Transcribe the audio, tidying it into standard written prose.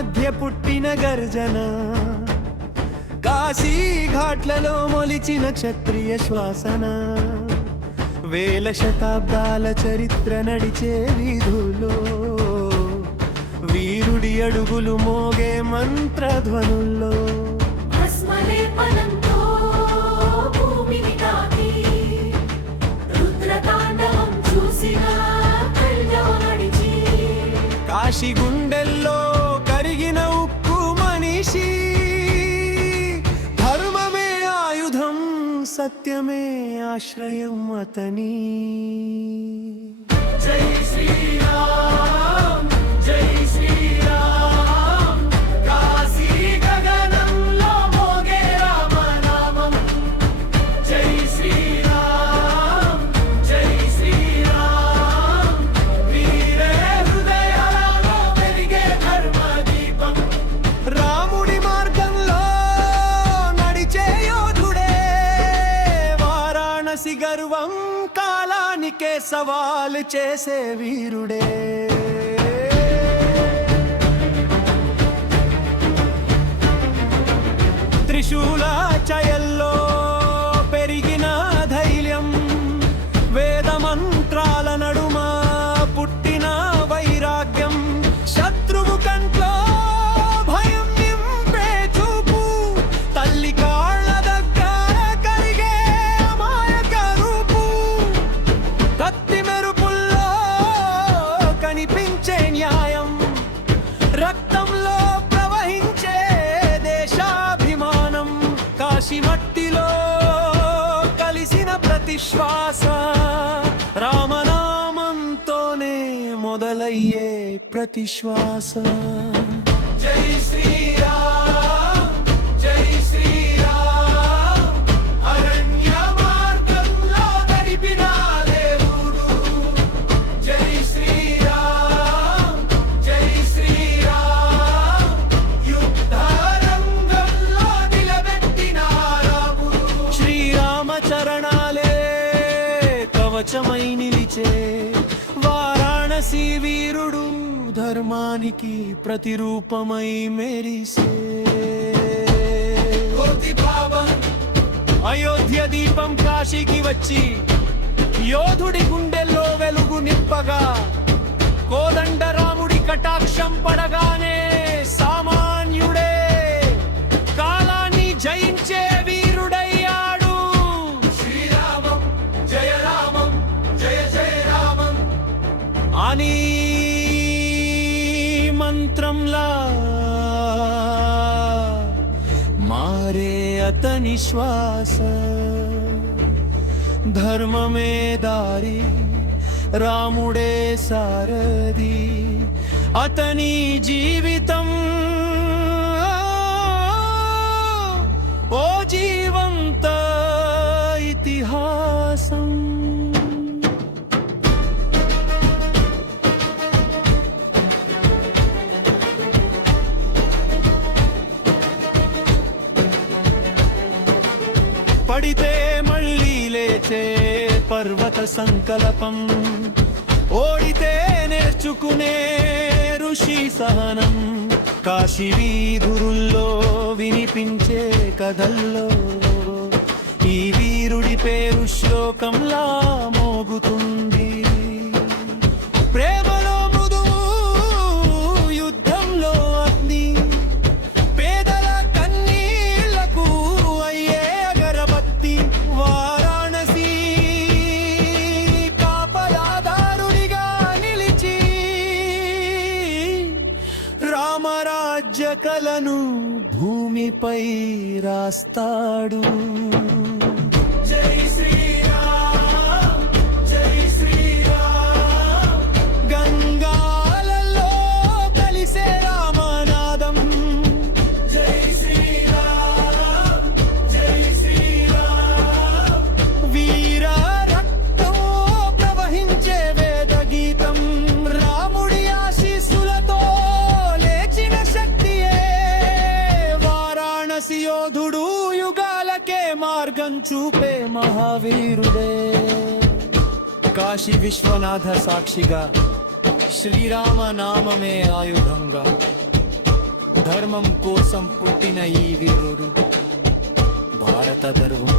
మధ్య పుట్టిన గర్జన, కాశీ ఘాట్లలో మొలిచిన క్షత్రియ శ్వాసన, వేల శతాబ్దాల చరిత్ర నడిచే వీధులో వీరుడి అడుగులు మోగే మంత్రధ్వనుల్లో. కాశీ గుండెల్లో కరిగిన ఉక్కు మనిషి, ధర్మమే ఆయుధం సత్యమే ఆశ్రయం అతని. జై శ్రీరామ్ జై శ్రీరామ్, కాశీ గగనంలో మోగే రామనామం. జై శ్రీరామ్ జై శ్రీరామ్, వీరే హృదయాలలో పెరిగే ధర్మదీపం. రాముడి మార్గంలో నడిచే యోధుడే, వారాణసి గర్వం కాలానికే సవాలు చేసే వీరుడే. త్రిశూల చయల్లో పెరిగిన ధైర్యం, వేద మంత్రాల నడుమ పుట్టిన వైరాగ్యం, శత్రువు కంట్లో భయం నింపే చూపు, తల్లి కాళ్ళ దగ్గర కరిగే అమాయక రూపు, కత్తి మెరుపుల్లో కనిపించే న్యాయం, రక్తంలో ప్రవహించే దేశాభిమానం, కాశీ మట్టిలో కలిసిన ప్రతి శ్వాస రామనామంతోనే మొదలయ్యే ప్రతి శ్వాస. జై శ్రీరామ్ జై శ్రీరామ్, అరణ్య మార్గంలో గడిపిన దేవుడు. జై శ్రీరామ్ జై శ్రీరామ్, యుద్ధ రంగంలో నిలబెట్టిన రాముడు. శ్రీరామ చరణాలే కవచమై నిలిచే వారాణసి వీరుడు, ధర్మానికి ప్రతిరూపమై మెరిసే. అయోధ్య దీపం కాశీకి వచ్చి యోధుడి గుండెల్లో వెలుగు నింపగా, కోదండ రాముడి కటాక్షం పడగానే సామాన్యుడే కాలాన్ని జయించే వీరుడయ్యాడు. శ్రీరామం జయ రామం జయ జయ రామం అని మంత్రంలా మారే అతని శ్వాస. ధర్మమే దారి రాముడే సారథి, అతని జీవితం ఓ జీవంత ఇతిహాసం. పడితే మళ్ళీ లేచే పర్వత సంకల్పం, ఓడితే నేర్చుకునే ఋషి సహనం, కాశీ వీధుల్లో వినిపించే కథల్లో ఈ వీరుడి పేరు శ్లోకంలా మోగుతుంది. ప్రేమలో మృదువు, యుద్ధంలో అగ్ని, పేదల కన్నీళ్లకు అయ్యే అగరబత్తి, వారాణసి కాపలాదారుడిగా నిలిచి రామరాజ్య కలను భూమిపై రాస్తాడు. జై శ్రీరామ్ జై శ్రీరామ్, గంగాలలో కలిసే రామనాదం. జై శ్రీరామ్ జై శ్రీరామ్, వీర రక్తం ప్రవహించే వేద గీతం, రాముడి ఆశీస్సులతో లేచిన శక్తియే వారాణసి యోధుడు, యుగాలకే మార్గం చూపే మహావీరుడే. కాశీ విశ్వనాథ సాక్షిగా శ్రీరామ నామమే ఆయుధంగా ధర్మం కోసం పుట్టిన ఈ వీరుడు భారత గర్వం.